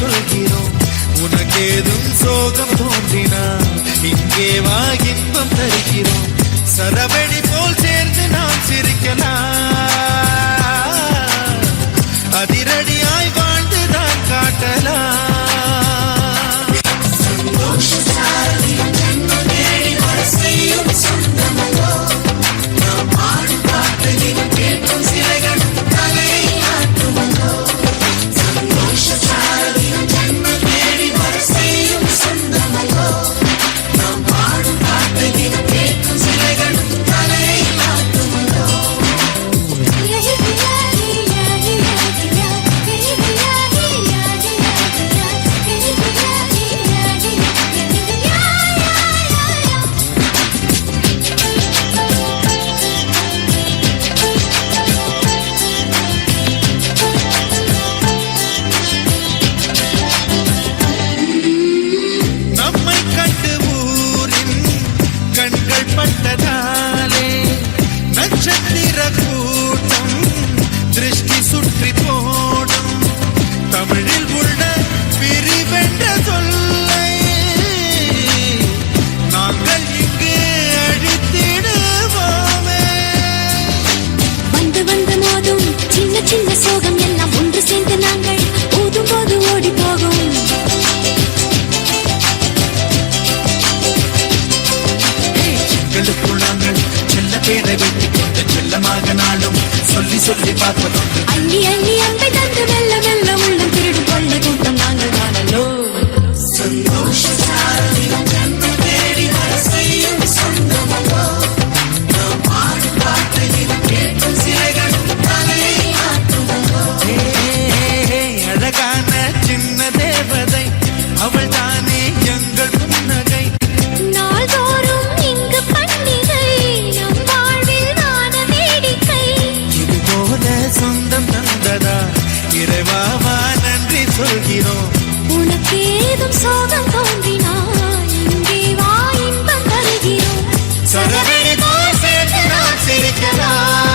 சொல்கிறோம். உனக்கேதும் சோகம் தோன்றினா இங்கே வா, இன்பம் தருகிறோம். சரவெடி போல் சேர்ந்து நாம் சிரிக்கலாம், அதிரடியாய் வாழ்ந்துதான் காட்டலாம். பட்டதாலே நட்சத்திர கூட்டம் திருஷ்டி சுற்றி போடும். தமிழில் உள்ள பிரிவென்ற சொல்லை நாங்கள் இங்கு அழித்திடுவோமே. வந்து வந்து மோதும் சின்ன சின்ன சோகம் எல்லாம் ஒன்று சேர்ந்து நாங்கள் ஊதும் போது ஓடி போகும். நாங்கள் செல்ல பேரை வெட்டி கொண்டு செல்லமாக நாளும் சொல்லி சொல்லி பார்ப்பதொன்று. அள்ளி அள்ளி அன்பை தந்து மெல்ல மெல்ல உள்ளம் திருடும் கொள்ள கூட்டம் நாங்கள் காணலோ. அழகான சின்ன தேவதை அவள் தானே எங்கள் புன்னகை. நாள்தோறும் இங்கு பண்டிகை, நம் வாழ்வில் வான வேடிக்கை. இது போல சொந்தம் தந்ததா இறைவாவா நன்றி சொல்கிறோம். உனக்கேதும் சோகம் தோன்றினால் இங்கே வா, இன்பம் தருகிறோம். சரவெடி போல் சேர்ந்து நாம் சிரிக்கலாம்.